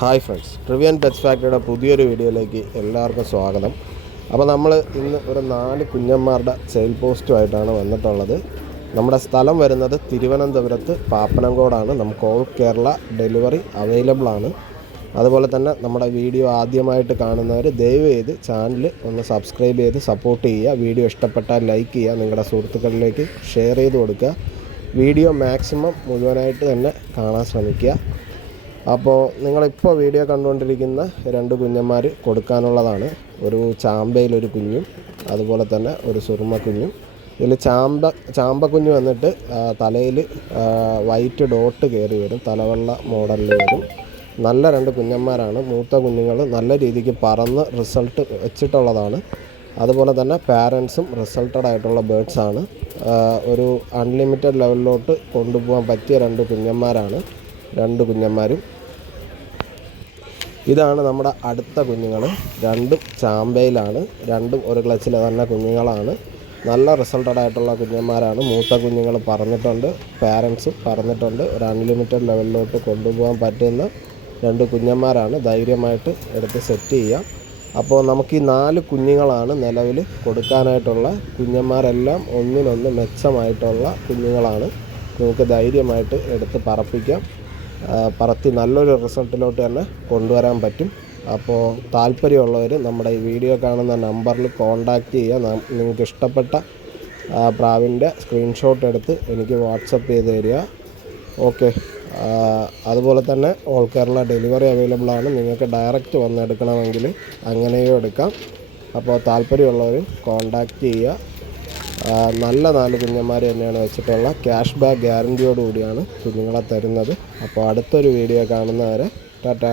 Hi friends ട്രിവിയൻ pets ഫാക്ടറിയുടെ പുതിയൊരു വീഡിയോയിലേക്ക് എല്ലാവർക്കും സ്വാഗതം. അപ്പോൾ നമ്മൾ ഇന്ന് ഒരു നാല് കുഞ്ഞന്മാരുടെ സെയിൽ പോസ്റ്റുമായിട്ടാണ് വന്നിട്ടുള്ളത്. നമ്മുടെ സ്ഥലം വരുന്നത് തിരുവനന്തപുരത്ത് പാപ്പനംകോടാണ്. നമുക്ക് ഓൾ കേരള ഡെലിവറി അവൈലബിൾ ആണ്. അതുപോലെ തന്നെ നമ്മുടെ വീഡിയോ ആദ്യമായിട്ട് കാണുന്നവർ ദയവ് ചെയ്ത് ചാനൽ ഒന്ന് സബ്സ്ക്രൈബ് ചെയ്ത് സപ്പോർട്ട് ചെയ്യുക. വീഡിയോ ഇഷ്ടപ്പെട്ടാൽ ലൈക്ക് ചെയ്യുക. നിങ്ങളുടെ സുഹൃത്തുക്കളിലേക്ക് ഷെയർ ചെയ്ത് കൊടുക്കുക. വീഡിയോ മാക്സിമം മുഴുവനായിട്ട് തന്നെ കാണാൻ ശ്രമിക്കുക. അപ്പോൾ നിങ്ങളിപ്പോൾ വീഡിയോ കണ്ടുകൊണ്ടിരിക്കുന്ന രണ്ട് കുഞ്ഞന്മാർ കൊടുക്കാനുള്ളതാണ്. ഒരു ചാമ്പയിലൊരു കുഞ്ഞും അതുപോലെ തന്നെ ഒരു സുറുമ കുഞ്ഞും. ഇതിൽ ചാമ്പ ചാമ്പ കുഞ്ഞ് വന്നിട്ട് തലയിൽ വൈറ്റ് ഡോട്ട് കയറി വരും തലവെള്ള മോഡലിൽ വരും. നല്ല രണ്ട് കുഞ്ഞന്മാരാണ്. മൂത്ത കുഞ്ഞുങ്ങൾ നല്ല രീതിക്ക് പറന്ന് റിസൾട്ട് വെച്ചിട്ടുള്ളതാണ്. അതുപോലെ തന്നെ പാരൻസും റിസൾട്ടഡ് ആയിട്ടുള്ള ബേഡ്സാണ് ഒരു അൺലിമിറ്റഡ് ലെവലിലോട്ട് കൊണ്ടുപോകാൻ പറ്റിയ രണ്ട് കുഞ്ഞന്മാരാണ്. രണ്ട് കുഞ്ഞന്മാരും. ഇതാണ് നമ്മുടെ അടുത്ത കുഞ്ഞുങ്ങൾ രണ്ടും ചാമ്പയിലാണ്. രണ്ടും ഒരു ക്ലച്ചിൽ തന്നെ കുഞ്ഞുങ്ങളാണ്. നല്ല റിസൾട്ടഡ് ആയിട്ടുള്ള കുഞ്ഞന്മാരാണ്. മൂത്ത കുഞ്ഞുങ്ങൾ പറഞ്ഞിട്ടുണ്ട്. പാരൻസും പറഞ്ഞിട്ടുണ്ട്. ഒരു അൺലിമിറ്റഡ് ലെവലിലോട്ട് കൊണ്ടുപോകാൻ പറ്റുന്ന രണ്ട് കുഞ്ഞന്മാരാണ്. ധൈര്യമായിട്ട് എടുത്ത് സെറ്റ് ചെയ്യാം. അപ്പോൾ നമുക്ക് ഈ നാല് കുഞ്ഞുങ്ങളാണ് നിലവിൽ കൊടുക്കാനായിട്ടുള്ള. കുഞ്ഞന്മാരെല്ലാം ഒന്നിനൊന്ന് മെച്ചമായിട്ടുള്ള കുഞ്ഞുങ്ങളാണ്. നമുക്ക് ധൈര്യമായിട്ട് എടുത്ത് പറപ്പിക്കാം. പറത്തി നല്ലൊരു റിസൾട്ടിലോട്ട് തന്നെ കൊണ്ടുവരാൻ പറ്റും. അപ്പോൾ താല്പര്യമുള്ളവർ നമ്മുടെ ഈ വീഡിയോ കാണുന്ന നമ്പറിൽ കോൺടാക്റ്റ് ചെയ്യുക. നിങ്ങൾക്ക് ഇഷ്ടപ്പെട്ട പ്രാവിന്റെ സ്ക്രീൻഷോട്ട് എടുത്ത് എനിക്ക് വാട്സപ്പ് ചെയ്ത് തരിക. ഓക്കെ. അതുപോലെ തന്നെ ഓൾ കേരള ഡെലിവറി അവൈലബിൾ ആണ്. നിങ്ങൾക്ക് ഡയറക്റ്റ് വന്നെടുക്കണമെങ്കിൽ അങ്ങനെയും എടുക്കാം. അപ്പോൾ താല്പര്യമുള്ളവർ കോൺടാക്റ്റ് ചെയ്യുക. നല്ല നാല് കുഞ്ഞന്മാർ തന്നെയാണ് വെച്ചിട്ടുള്ള ക്യാഷ് ബാക്ക് ഗ്യാരന്റിയോടുകൂടിയാണ് കുഞ്ഞുങ്ങളെ തരുന്നത്. അപ്പോൾ അടുത്തൊരു വീഡിയോ കാണുന്നവരെ ടാറ്റ.